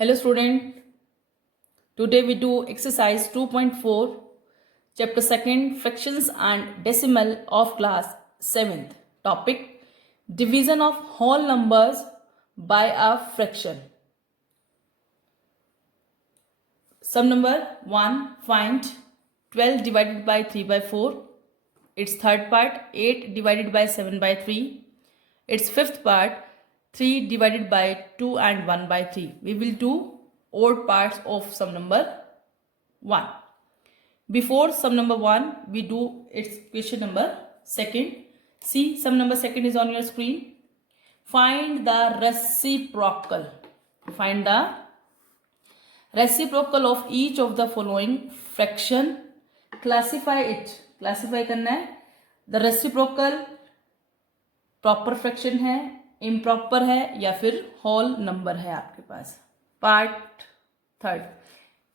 Hello student, today we do exercise 2.4 chapter 2nd fractions and decimal of class 7th. Topic division of whole numbers by a fraction. Sum number 1, find 12 divided by 3 by 4. Its third part 8 divided by 7 by 3. Its fifth part 3 divided by 2 and 1 by 3. We will do odd parts of sum number 1. Before sum number 1, we do its question number 2nd. See, sum number 2nd is on your screen. Find the reciprocal. Find the reciprocal of each of the following fraction. Classify it. Classify करना है. The reciprocal proper fraction है, improper है या फिर whole number है आपके पास. Part third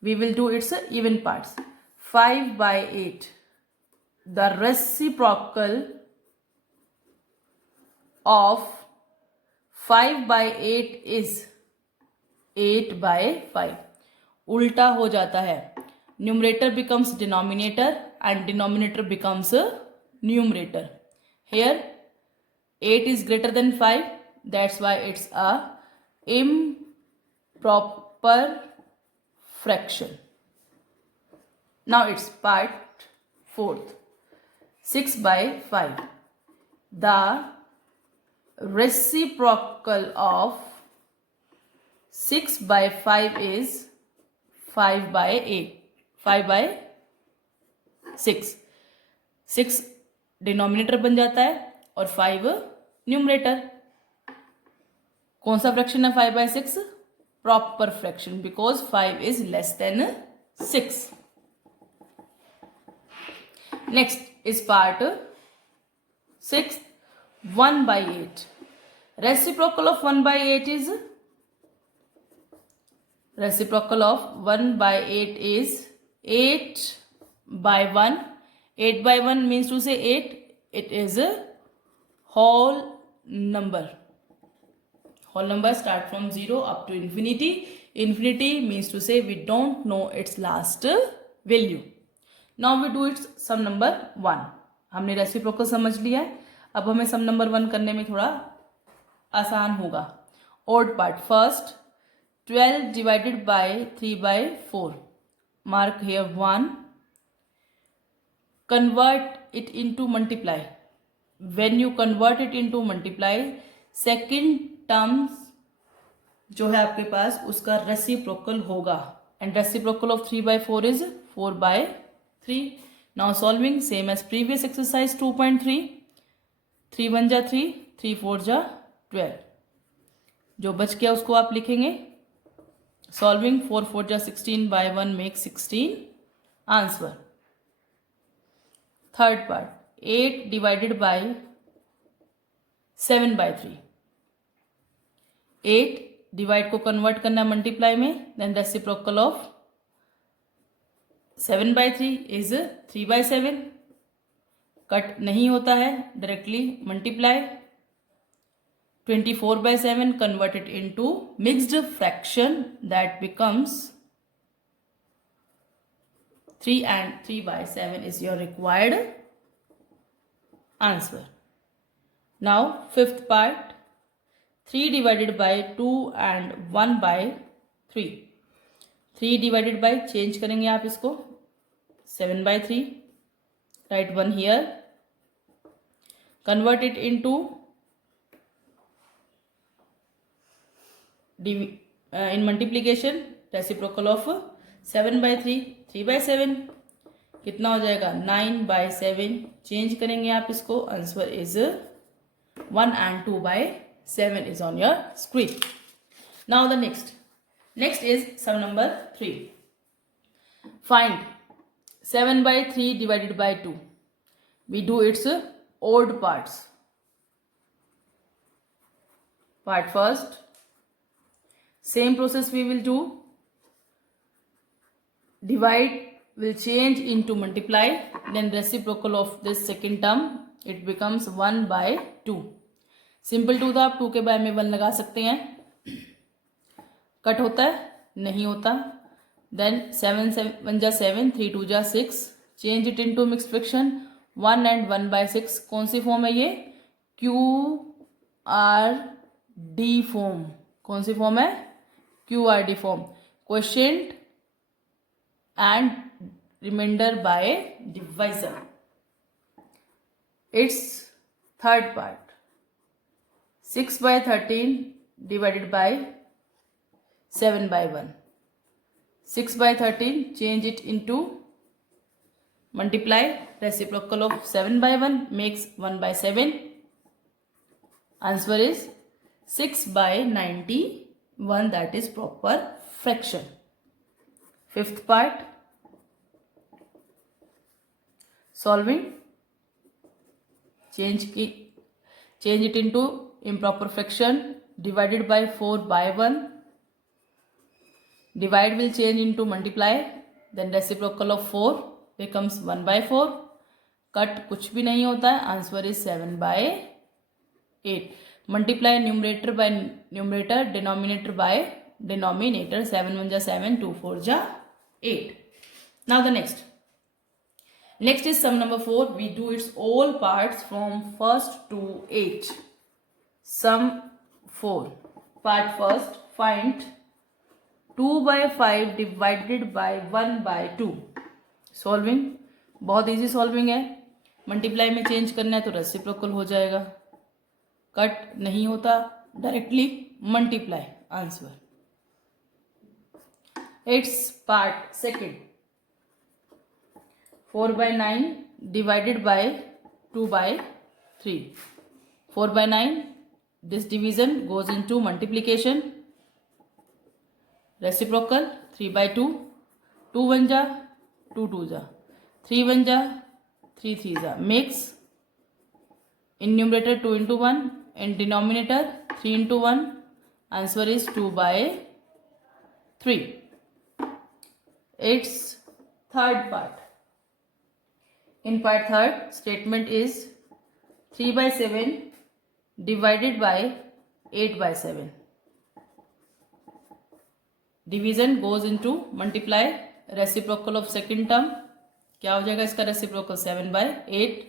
we will do its even parts. 5/8 the reciprocal of 5/8 is 8/5. उल्टा हो जाता है. Numerator becomes denominator and denominator becomes numerator. Here 8 is greater than 5, that's why it's a improper fraction. Now it's part 4th. 6/5. The reciprocal of 6/5 is 5/8. 5/6. 6 denominator बन जाता है और 5 numerator. कौन सा फ्रैक्शन है 5/6? Proper fraction, because 5 is less than 6. Next is part 6. 1/8. Reciprocal of 1/8 is 8/1. 8/1 means to say 8. It is a whole number. Whole number start from 0 up to infinity. Infinity means to say we don't know its last value. Now we do its sum number 1. हमने reciprocal समझ लिया है. अब हमें सम number 1 करने में थोड़ा आसान होगा. Odd part first 12 divided by 3/4. Mark here 1. Convert it into multiply. When you convert it into multiply, second terms जो है आपके पास उसका रेसिप्रोकल होगा. And reciprocal of 3/4 is 4/3. Now solving same as previous exercise 2.3. 3 1 जा 3, 3 4 जा 12. जो बच गया उसको आप लिखेंगे. Solving 4 4 जा 16/1 makes 16. Answer. Third part 8 divided by 7/3. 8 divide को कन्वर्ट करना है मल्टीप्लाई में. Then reciprocal of 7/3 is 3/7. Cut नहीं होता है, directly multiply. 24/7 converted into mixed fraction that becomes 3 and 3/7 is your required answer. Now fifth part 3 divided by 2 and 1/3. 3 divided by change करेंगे आप इसको 7/3. Write 1 here. Convert it into in multiplication. Reciprocal of 7/3 3/7 कितना हो जाएगा 9/7. Change करेंगे आप इसको. Answer is 1 and 2/7 is on your screen. Now the next is sum number 3. Find 7/3 divided by 2. We do its odd parts. Part first, same process we will do. Divide will change into multiply. Then reciprocal of this second term, it becomes 1/2. Simple टू था, आप 2 के bye में 1 लगा सकते हैं. Cut होता है, नहीं होता. देन 7 1 जा 7, 3 2 जा 6. Change it into mixed fraction. 1 and 1/6 कौन सी फॉर्म है ये? QRD form. कौन सी फॉर्म है? QRD form. Quotient and reminder by divisor. It's third part. 6/13 divided by 7/1. 6/13 change it into multiply. Reciprocal of 7/1 makes 1/7. Answer is 6/91. That is proper fraction. Fifth part, solving. Change it into improper fraction. Divided by 4/1. Divide will change into multiply. Then reciprocal of 4 becomes 1/4. Cut कुछ भी नहीं होता है. Answer is 7/8. Multiply numerator by numerator, denominator by denominator. 7 1 जा 7, 2 4 जा 8. Now the next. Next is sum number 4. We do its all parts from 1st to 8. Sum 4. Part first. Find 2/5 divided by 1/2. Solving. बहुत easy solving है. Multiply में change करना है तो reciprocal हो जाएगा. कट नहीं होता, directly multiply. Answer. It's part second. 4/9 divided by 2/3. 4/9. This division goes into multiplication. Reciprocal. 3/2. 2 1 जा 2 2 जा 3 1 जा 3 3 जा. Makes in numerator 2 into 1 and denominator 3 into 1. Answer is 2/3. Its third part. In part third, statement is 3/7 divided by 8/7. Division goes into multiply. Reciprocal of second term. क्या हो जाएगा इसका reciprocal? 7/8.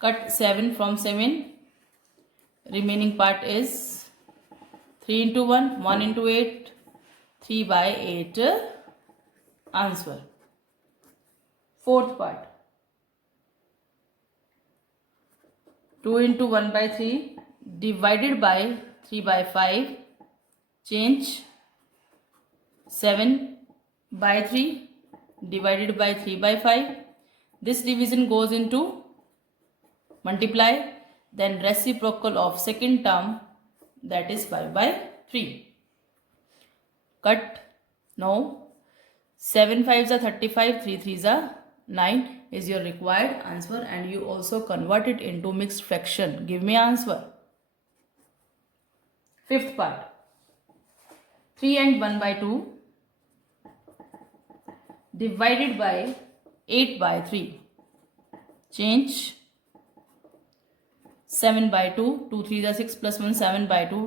Cut 7 from 7. Remaining part is 3 into 1, 1 into 8, 3/8. Answer. Fourth part. 2 into 1/3 divided by 3/5. Change. 7/3 divided by 3/5. This division goes into multiply. Then reciprocal of second term, that is 5/3. Cut. Now 7 5s are 35, 3 3s are 9 is your required answer, and you also convert it into mixed fraction. Give me answer. Fifth part. 3 and 1/2 divided by 8/3. Change. 7/2. 2 3s are 6 plus 1, 7/2.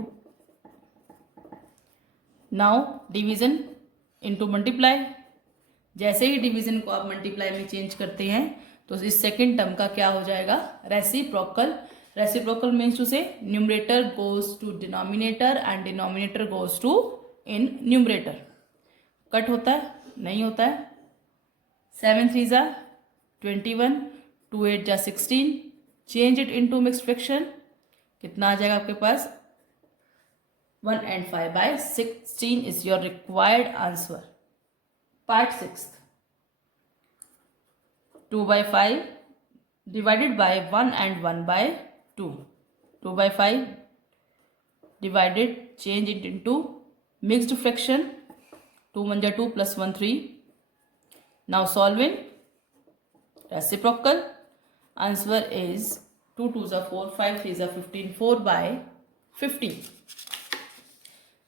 Now division into multiply. जैसे ही division को आप multiply में change करते हैं तो इस second term का क्या हो जाएगा? रेसिप्रोकल. रेसिप्रोकल मीन्स टू से numerator goes to denominator and denominator goes to in numerator. Cut होता है? नहीं होता है. 7 3 जा 21, 2 8 जा 16. Change it into mixed fraction. कितना आ जाएगा आपके पास? 1 and 5/16 is your required answer. Part 6th. 2/5 divided by 1 and 1/2. 2/5 divided, change it into mixed fraction. 2 1 ja 2 plus 1 3. Now solving. Reciprocal. Answer is 2 2s are 4, 5 3s are 15, 4/15.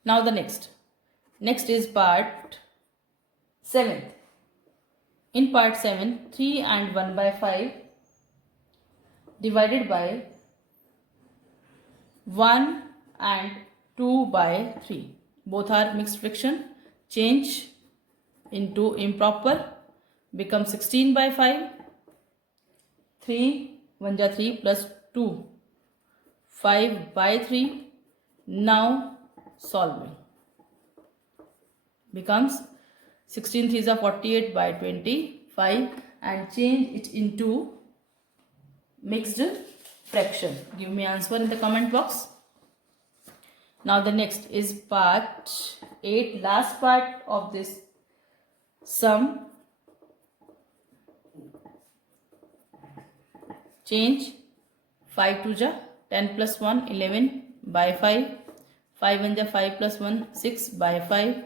Now the next is part 7th. In part 7, 3 and 1/5 divided by 1 and 2/3. both are mixed fraction, change into improper, become 16 by 5, 3 1 ja 3 plus 2, 5 by 3. Now solving, becomes 16 3s are 48 by 25, and change it into mixed fraction. Give me answer in the comment box. Now the next is part 8, last part of this sum. Change 5 2 ja 10 plus 1 11 by 5, 5 1 ja 5 plus 1 6 by 5.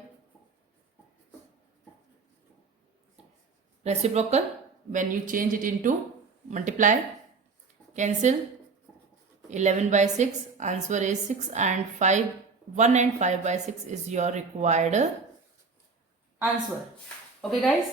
Reciprocal, when you change it into multiply, cancel, 11 by 6, answer is 6, and 5 1 and 5 by 6 is your required answer. Okay guys,